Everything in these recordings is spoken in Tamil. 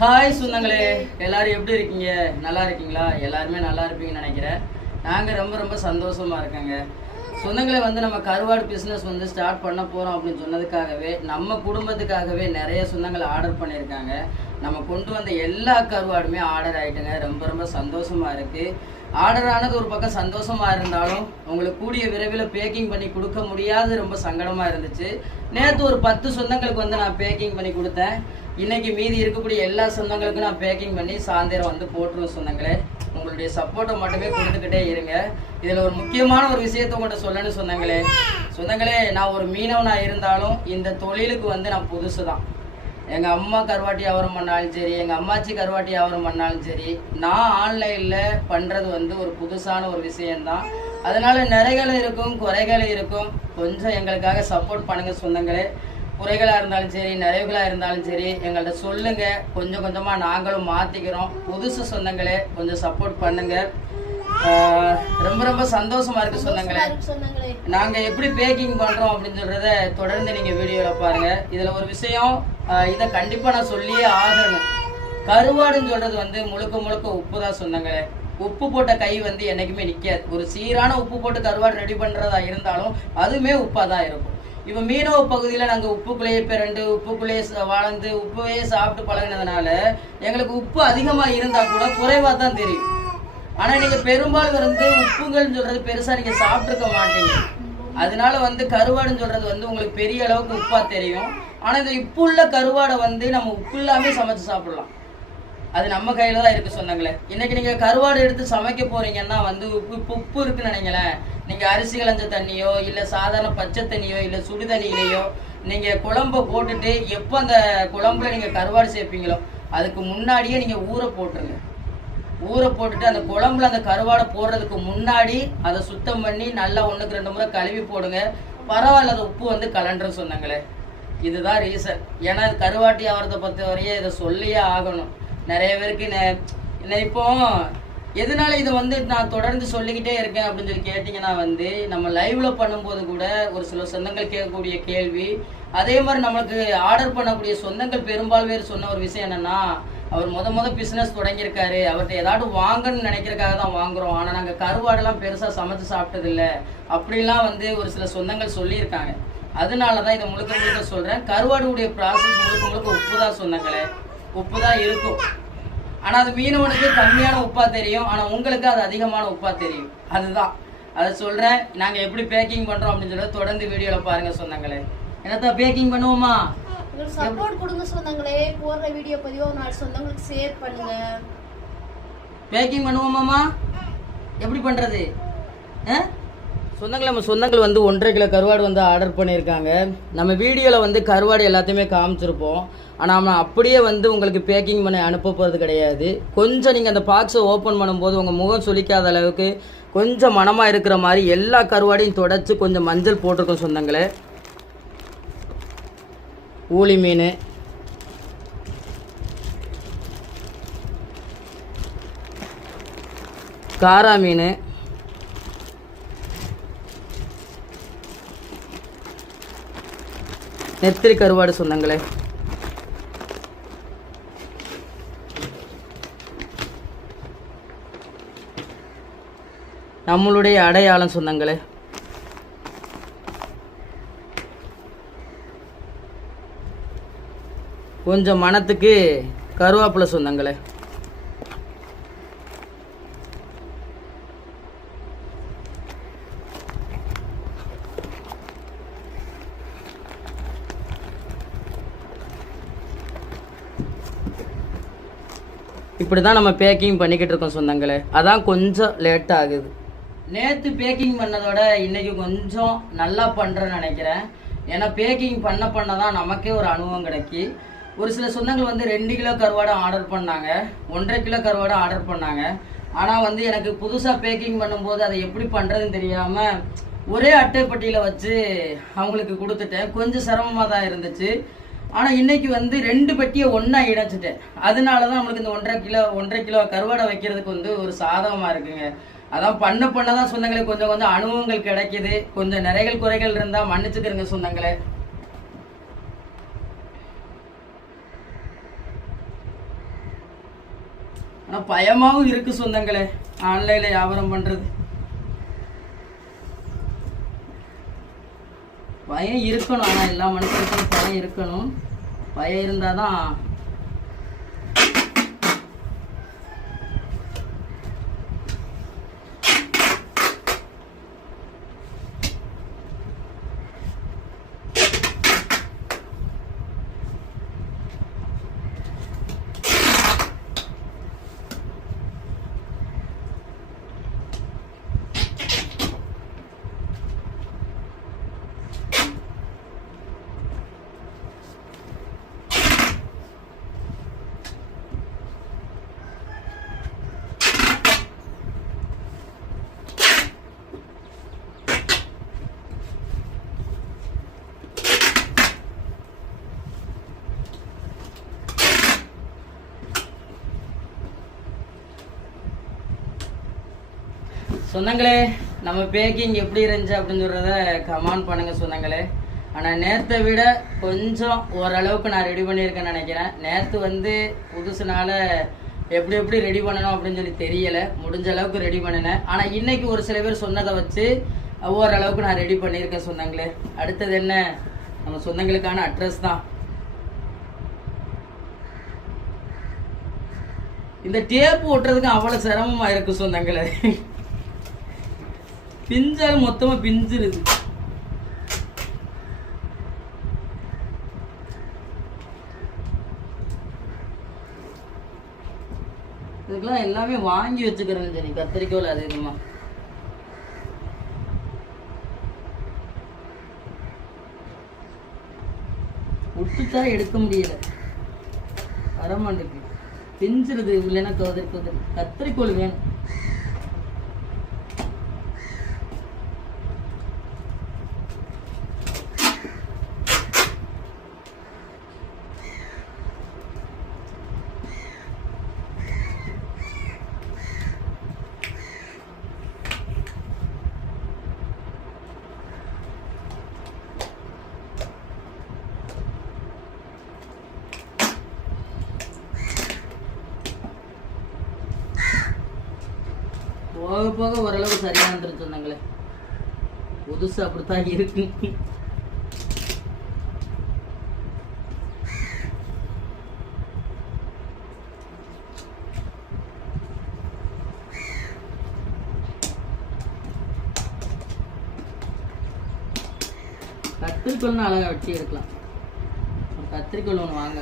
ஹாய் சொந்தங்களே எல்லாரும் எப்படி இருக்கீங்க? நல்லா இருக்கீங்களா? எல்லாருமே நல்லா இருப்பீங்கன்னு நினைக்கிறேன். நாங்கள் ரொம்ப ரொம்ப சந்தோஷமாக இருக்கேங்க. சொந்தங்களே வந்து நம்ம கருவாடு பிஸ்னஸ் வந்து ஸ்டார்ட் பண்ண போகிறோம் அப்படின்னு சொன்னதுக்காகவே நம்ம குடும்பத்துக்காகவே நிறைய சொந்தங்கள் ஆர்டர் பண்ணியிருக்காங்க. நம்ம கொண்டு வந்த எல்லா கருவாடுமே ஆர்டர் ஆகிட்டுங்க ரொம்ப ரொம்ப சந்தோஷமாக இருக்குது ஆர்டர் ஆனது ஒரு பக்கம் சந்தோஷமாக இருந்தாலும் உங்களுக்கு கூடிய விரைவில் பேக்கிங் பண்ணி கொடுக்க முடியாது ரொம்ப சங்கடமாக இருந்துச்சு. நேற்று ஒரு பத்து சொந்தங்களுக்கு வந்து நான் பேக்கிங் பண்ணி கொடுத்தேன். இன்னைக்கு மீதி இருக்கக்கூடிய எல்லா சொந்தங்களுக்கும் நான் பேக்கிங் பண்ணி சாயந்தரம் வந்து போட்டுருவேன் சொந்தங்களே. உங்களுடைய சப்போர்ட்டை மட்டுமே கொடுத்துக்கிட்டே இருங்க. இதில் ஒரு முக்கியமான ஒரு விஷயத்த உங்கள்கிட்ட சொல்லணும்னு சொந்தங்களே. சொந்தங்களே நான் ஒரு மீனவனாக இருந்தாலும் இந்த தொழிலுக்கு வந்து நான் புதுசு தான் எங்கள் அம்மா கருவாட்டி வியாபாரம் பண்ணாலும் சரி எங்கள் அம்மாச்சி கருவாட்டி வியாபாரம் பண்ணாலும் சரி நான் ஆன்லைனில் பண்ணுறது வந்து ஒரு புதுசான ஒரு விஷயம்தான். அதனால நிறைகள் இருக்கும் குறைகள் இருக்கும். கொஞ்சம் எங்களுக்காக சப்போர்ட் பண்ணுங்க சொந்தங்களே. குறைகளாக இருந்தாலும் சரி நிறைவுகளாக இருந்தாலும் சரி எங்கள்கிட்ட சொல்லுங்க. கொஞ்சம் கொஞ்சமாக நாங்களும் மாற்றிக்கிறோம் புதுசு சொந்தங்களே கொஞ்சம் சப்போர்ட் பண்ணுங்க. ஆஹ் ரொம்ப ரொம்ப சந்தோஷமா இருக்கு சொந்தங்களே. சொன்னாங்களே நாங்க எப்படி பேக்கிங் பண்றோம் அப்படின்னு சொல்றத தொடர்ந்து நீங்க வீடியோல பாருங்க. இதுல ஒரு விஷயம் இதை கண்டிப்பா நான் சொல்லியே ஆகணும். கருவாடுன்னு சொல்றது வந்து முழுக்க முழுக்க உப்பு தான் சொன்னாங்களே. உப்பு போட்ட கை வந்து என்னைக்குமே நிக்காது. ஒரு சீரான உப்பு போட்டு கருவாடு ரெடி பண்றதா இருந்தாலும் அதுவுமே உப்பா தான் இருக்கும். இப்ப மீனவ பகுதியில நாங்க உப்புக்குள்ளேயே பிறண்டு உப்புக்குள்ளேயே வாழ்ந்து உப்பையே சாப்பிட்டு பழகினதுனால எங்களுக்கு உப்பு அதிகமா இருந்தா கூட குறைவா தான் தெரியும். ஆனா நீங்க பெரும்பாலும் வந்து உப்புங்கள்னு சொல்றது பெருசா நீங்க சாப்பிட்டுருக்க மாட்டீங்க. அதனால வந்து கருவாடுன்னு சொல்றது வந்து உங்களுக்கு பெரிய அளவுக்கு உப்பா தெரியும். ஆனா இந்த உப்பு உள்ள கருவாடை வந்து நம்ம உப்பு இல்லாமே சமைச்சு சாப்பிடலாம். அது நம்ம கையில தான் இருக்கு சொன்னாங்களே இன்னைக்கு நீங்க கருவாடு எடுத்து சமைக்க போறீங்கன்னா வந்து உப்பு உப்பு உப்பு இருக்குன்னு நினைங்களேன். நீங்க அரிசி கலஞ்ச தண்ணியோ இல்ல சாதாரண பச்சை தண்ணியோ இல்ல சுடு தண்ணியிலையோ நீங்க குழம்ப போட்டுட்டு எப்போ அந்த குழம்புல நீங்க கருவாடு சேர்ப்பீங்களோ அதுக்கு முன்னாடியே நீங்க ஊற போட்டுருங்க. ஊற போட்டுட்டு அந்த குழம்புல அந்த கருவாடை போடுறதுக்கு முன்னாடி அதை சுத்தம் பண்ணி நல்லா ஒன்றுக்கு ரெண்டு முறை கழுவி போடுங்க. பரவாயில்ல அது உப்பு வந்து கலண்டுன்னு சொன்னாங்களே. இதுதான் ரீசன் ஏன்னா இது கருவாட்டி ஆகிறத பொறுத்த வரையும் இதை சொல்லியே ஆகணும். நிறைய பேருக்கு நெ- இப்போ எதனால இதை வந்து நான் தொடர்ந்து சொல்லிக்கிட்டே இருக்கேன் அப்படின்னு சொல்லி கேட்டிங்கன்னா வந்து நம்ம லைவ்ல பண்ணும்போது கூட ஒரு சில சொந்தங்கள் கேட்கக்கூடிய கேள்வி. அதே மாதிரி நம்மளுக்கு ஆர்டர் பண்ணக்கூடிய சொந்தங்கள் பெரும்பாலும் சொன்ன ஒரு விஷயம் என்னன்னா அவர் முத முத பிசினஸ் தொடங்கியிருக்காரு. அவர்கிட்ட ஏதாவது வாங்கணும்னு நினைக்கிறதுக்காக தான் வாங்குறோம். ஆனால் நாங்கள் கருவாடெல்லாம் பெருசாக சமைச்சு சாப்பிட்டதில்ல. அப்படிலாம் வந்து ஒரு சில சொந்தங்கள் சொல்லியிருக்காங்க. அதனால தான் இதை முழுக்க முழுக்க சொல்கிறேன் கருவாடுடைய ப்ராசஸ் முழுக்க முழுக்க உப்பு தான் சொந்தங்களே. உப்பு தான் இருக்கும். ஆனால் அது மீனவனுக்கு கம்மியான உப்பாக தெரியும். ஆனால் உங்களுக்கு அது அதிகமான உப்பாக தெரியும். அதுதான். அதை சொல்கிறேன் நாங்கள் எப்படி பேக்கிங் பண்ணுறோம் அப்படின்னு சொல்லிட்டு தொடர்ந்து வீடியோவில் பாருங்கள் சொந்தங்களே. என்னத்தான் பேக்கிங் பண்ணுவோமா? சப்போர்ட் கொடுங்க சொந்தங்களே போடுற வீடியோ பதிவா நாலு சொந்தங்களுக்கு ஷேர் பண்ணுங்க. பேக்கிங் பண்ணுவோமாமா எப்படி பண்றது? ஆ? சொந்தங்கள் நம்ம சொந்தங்கள் வந்து ஒன்றரை கிலோ கருவாடு வந்து ஆர்டர் பண்ணியிருக்காங்க. நம்ம வீடியோவில் வந்து கருவாடு எல்லாத்தையுமே காமிச்சிருப்போம். ஆனால் நம்ம அப்படியே வந்து உங்களுக்கு பேக்கிங் பண்ணி அனுப்ப போகிறது கிடையாது. கொஞ்சம் நீங்கள் அந்த பாக்ஸை ஓப்பன் பண்ணும்போது உங்கள் முகம் சுளிக்காத அளவுக்கு கொஞ்சம் மனமாக இருக்கிற மாதிரி எல்லா கருவாடையும் தொடச்சி கொஞ்சம் மஞ்சள் போட்டிருக்கோம் சொந்தங்களே. ஊளி மீன். காரா மீன். நெத்திரி கருவாடு சொன்னங்களே. நம்மளுடைய அடையாளம் சொன்னங்களே. கொஞ்சம் மனத்துக்கு கருவேப்பிலை சொந்தங்களே. இப்படி தான் நம்ம பேக்கிங் பண்ணிக்கிட்டு இருக்கோம் சொந்தங்களே. அதான் கொஞ்சம் லேட் ஆகுது. நேற்று பேக்கிங் பண்ணதோட இன்னைக்கு கொஞ்சம் நல்லா பண்ணுறேன்னு நினைக்கிறேன். ஏன்னா பேக்கிங் பண்ண பண்ண தான் நமக்கே ஒரு அனுபவம் கிடைக்கி ஒரு சில சொந்தங்கள் வந்து ரெண்டு கிலோ கருவாடை ஆர்டர் பண்ணாங்க. ஒன்றரை கிலோ கருவாடை ஆர்டர் பண்ணாங்க. ஆனால் வந்து எனக்கு புதுசாக பேக்கிங் பண்ணும்போது அதை எப்படி பண்ணுறதுன்னு தெரியாமல் ஒரே அட்டைப்பட்டியில் வச்சு அவங்களுக்கு கொடுத்துட்டேன். கொஞ்சம் சிரமமாக தான் இருந்துச்சு. ஆனால் இன்றைக்கி வந்து ரெண்டு பெட்டியை ஒன்றா இணைச்சிட்டேன். அதனால தான் நம்மளுக்கு இந்த ஒன்றரை கிலோ ஒன்றரை கிலோ கருவாடை வைக்கிறதுக்கு வந்து ஒரு சாதகமாக இருக்குங்க. அதான் பண்ண பண்ண தான் சொந்தங்களே கொஞ்சம் கொஞ்சம் அனுபவங்கள் கிடைக்குது. கொஞ்சம் நிறைகள் குறைகள் இருந்தால் மன்னிச்சுக்கிறங்க சொந்தங்களை ஆனால் பயமாகவும் இருக்குது சொந்தங்களே. ஆன்லைனில் வியாபாரம் பண்ணுறது பயம் இருக்கணும். ஆனால் எல்லா மனுஷனுக்கும் பயம் இருக்கணும். பயம் இருந்தாதான் சொந்தங்களே நம்ம பேக்கிங் எப்படி இருந்துச்சு அப்படின்னு சொல்கிறத கமெண்ட் பண்ணுங்க சொந்தங்களே. ஆனால் நேற்றை விட கொஞ்சம் ஓரளவுக்கு நான் ரெடி பண்ணியிருக்கேன்னு நினைக்கிறேன். நேற்று வந்து புதுசுனால எப்படி எப்படி ரெடி பண்ணணும் அப்படின்னு சொல்லி தெரியலை. முடிஞ்ச அளவுக்கு ரெடி பண்ணினேன். ஆனால் இன்றைக்கி ஒரு சில பேர் சொன்னதை வச்சு ஓரளவுக்கு நான் ரெடி பண்ணியிருக்கேன் சொந்தங்களே. அடுத்தது என்ன? நம்ம சொந்தங்களுக்கான அட்ரஸ் தான். இந்த டேப் ஓட்டுறதுக்கு அவ்வளோ சிரமமாக இருக்கு சொந்தங்களே. பிஞ்சாலும் மொத்தமா பிஞ்சிருது. இதுக்கெல்லாம் எல்லாமே வாங்கி வச்சுக்கிறேன் சரி கத்திரிக்கோல் அதிகமாக விட்டுத்தான் எடுக்க முடியல. வரமாட்டேங்குது பிஞ்சிருது இல்லைன்னா கதிரி கதிரி கத்திரிக்கோல் வேணும். போக ஓரளவு சரியா வந்துருச்சு சொன்னாங்களே புதுசு அப்படித்தான் இருக்கு. கத்திரிக்கோல்னு அழகா வெட்டி எடுக்கலாம். ஒரு ஒன்று வாங்க.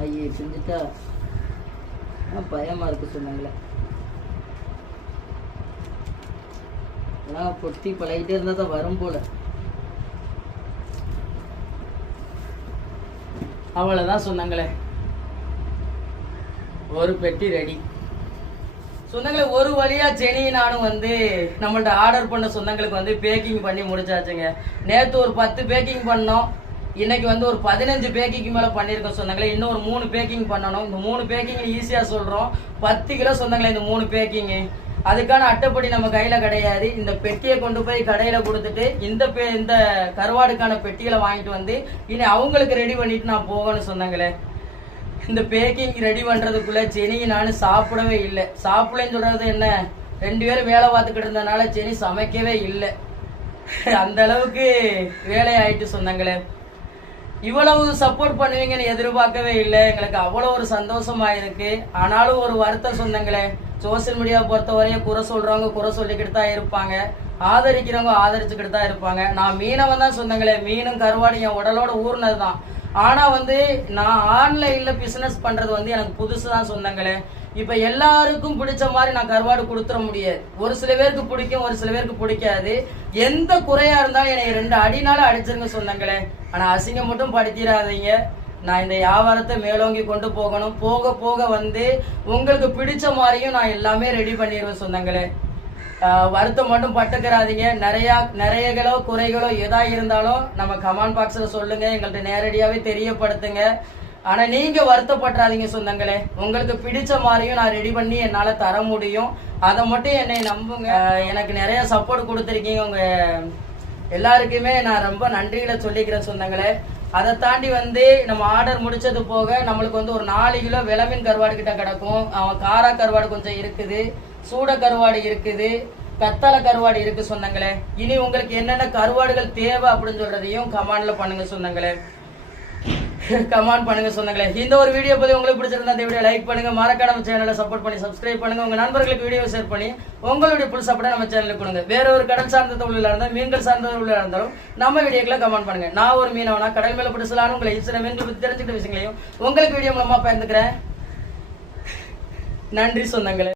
ஐயே செஞ்சுட்டா ஆ, பயமா இருக்கு சொன்னாங்களே. அதெல்லாம் பொட்டி பழகிட்டே இருந்தா தான் வரும் போல. அவ்வளோதான் சொன்னாங்களே. ஒரு பெட்டி ரெடி. சொன்னங்களே ஒரு வழியா ஜெனி நானும் வந்து நம்மள்ட்ட ஆர்டர் பண்ண சொந்தங்களுக்கு வந்து பேக்கிங் பண்ணி முடிச்சாச்சுங்க. நேத்து ஒரு பத்து பேக்கிங் பண்ணோம். இன்னைக்கு வந்து ஒரு பதினஞ்சு பேக்கிங் மேல பண்ணிருக்கோம் சொந்தங்களே. இன்னும் ஒரு மூணு பேக்கிங் பண்ணணும். இந்த மூணு பேக்கிங் ஈஸியா சொல்றோம். பத்து கிலோ சொந்தங்களே இந்த மூணு பேக்கிங் அதுக்கான அட்டைப்படி நம்ம கையில கிடையாது. இந்த பெட்டியை கொண்டு போய் கடையில கொடுத்துட்டு இந்த பே- இந்த கருவாடுக்கான பெட்டிகளை வாங்கிட்டு வந்து இனி அவங்களுக்கு ரெடி பண்ணிட்டு நான் போகணும் சொந்தங்களே. இந்த பேக்கிங் ரெடி பண்றதுக்குள்ள செனி நானும் சாப்பிடவே இல்லை. சாப்பிடலன்னு சொல்றது என்ன? ரெண்டு பேரும் வேலை பார்த்துக்கிட்டு இருந்தனால செனி சமைக்கவே இல்லை. அந்த அளவுக்கு வேலையாயிட்டு சொன்னாங்களே இவ்வளவு சப்போர்ட் பண்ணுவீங்கன்னு எதிர்பார்க்கவே இல்லை. எங்களுக்கு அவ்வளோ ஒரு சந்தோஷமா இருக்கு. ஆனாலும் ஒரு வருத்தம் சொந்தங்களே சோசியல் மீடியா பொறுத்தவரையும் குறை சொல்றவங்க குறை சொல்லிக்கிட்டு தான் இருப்பாங்க. ஆதரிக்கிறவங்க ஆதரிச்சுக்கிட்டு தான் இருப்பாங்க. நான் மீனவன் தான் சொந்தங்களே மீனும் கருவாடும் என் உடலோட ஊர்னது தான் ஆனால் வந்து நான் ஆன்லைனில் பிஸ்னஸ் பண்ணுறது வந்து எனக்கு புதுசு தான் சொந்தங்களே இப்போ எல்லாருக்கும் பிடிச்ச மாதிரி நான் கருவாடு கொடுத்துட முடியாது. ஒரு சில பேருக்கு பிடிக்கும் ஒரு சில பேருக்கு பிடிக்காது. எந்த குறையாக இருந்தாலும் என்னை ரெண்டு அடினால அடிச்சிருங்க சொந்தங்களே ஆனால் அசிங்கம் மட்டும் படுத்திடாதீங்க நான் இந்த வியாபாரத்தை மேலோங்கி கொண்டு போகணும். போக போக வந்து உங்களுக்கு பிடிச்ச மாதிரியும் நான் எல்லாமே ரெடி பண்ணிடுவேன் சொந்தங்களே. வருத்தம் மட்டும் பட்டுக்கிறாதீங்க. நிறையா நிறையகளோ குறைகளோ எதா இருந்தாலும் நம்ம கமெண்ட் பாக்ஸில் சொல்லுங்க. எங்கள்கிட்ட நேரடியாகவே தெரியப்படுத்துங்க. ஆனால் நீங்கள் வருத்தப்பட்டுறாதீங்க சொந்தங்களே. உங்களுக்கு பிடிச்ச மாதிரியும் நான் ரெடி பண்ணி என்னால் தர முடியும். அதை மட்டும் என்னை நம்புங்க. எனக்கு நிறைய சப்போர்ட் கொடுத்துருக்கீங்க உங்கள் எல்லாருக்குமே நான் ரொம்ப நன்றிகளை சொல்லிக்கிறேன் சொந்தங்களே. அதை தாண்டி வந்து நம்ம ஆர்டர் முடிச்சது போக நம்மளுக்கு வந்து ஒரு நாலு கிலோ விளமின் கருவாடு கிட்ட கிடக்கும். அவன் காரா கருவாடு கொஞ்சம் இருக்குது. சூட கருவாடு இருக்குது. கத்தளை கருவாடு இருக்கு சொன்னங்களே இனி உங்களுக்கு என்னென்ன கருவாடுகள் தேவை அப்படின்னு சொல்றதையும் கமாண்ட்ல பண்ணுங்க சொன்னங்களே கமெண்ட் பண்ணுங்க சொந்தங்களே. இந்த ஒரு வீடியோ பத்தி உங்களுக்கு பிடிச்சிருந்தா இந்த வீடியோ லைக் பண்ணுங்க. மறக்காம சேனலை சப்போர்ட் பண்ணி சப்ஸ்கிரைப் பண்ணுங்க. உங்க நண்பர்களுக்கு வீடியோ ஷேர் பண்ணி உங்களுடைய புல் சப்போர்ட்டை நம்ம சேனலுக்கு கொடுங்க. வேற ஒரு கடல் சார்ந்த தொழிலாக இருந்தால் மீன்கள் சார்ந்த தொழிலாக இருந்தாலும் நம்ம வீடியோக்களை கமெண்ட் பண்ணுங்க. நான் ஒரு மீனவனா கடல் மேல பிடிச்சலான்னு உங்களை சில மீன்கள் பத்தி தெரிஞ்சுக்கிட்ட விஷயங்களையும் உங்களுக்கு வீடியோ மூலமா பயந்துக்கிறேன் நன்றி சொந்தங்களே.